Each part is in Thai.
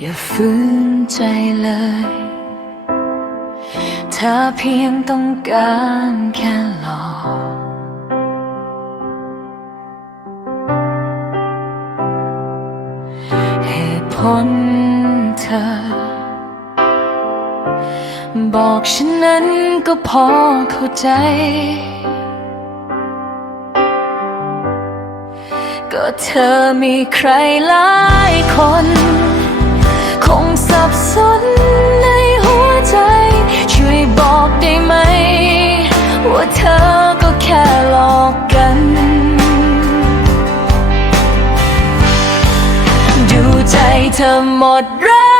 อย่าฝืนใจเลยถ้าเพียงต้องการแค่หลอกเหตุผลเธอ บอกฉันนั้นก็พอเข้าใจก็เธอมีใครหลายคน อก็แค่หลอกกัน ดูใจเธอหมดรัก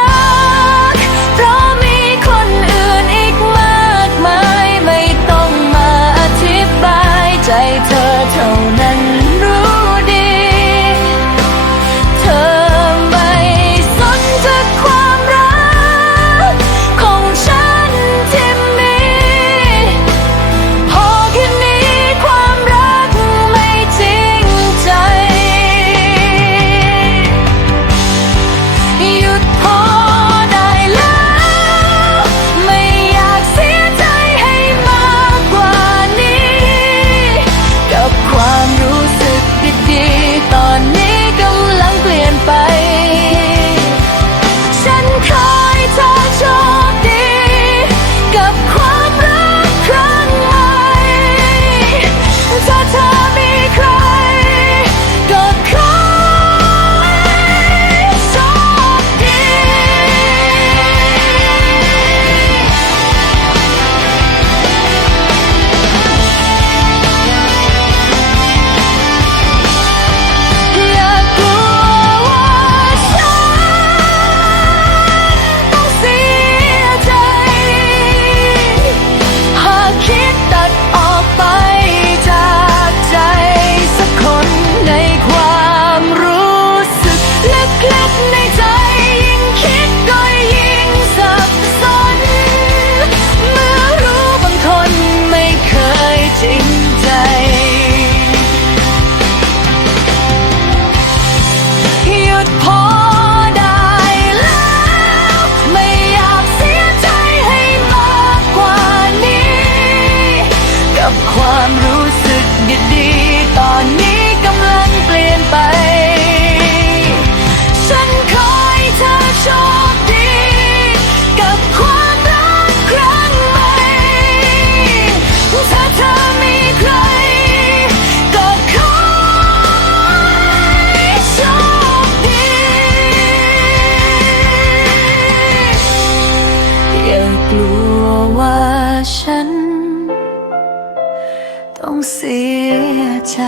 ต้องเสียใจ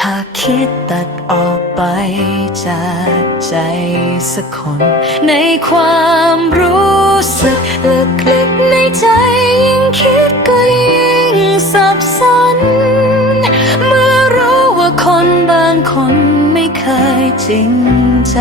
หากคิดตัดออกไปจากใจสักคน ในความรู้สึกลึกลึกในใจยิ่งคิดก็ยิ่งสับสนเมื่อรู้ว่าคนบางคนไม่เคยจริงใจ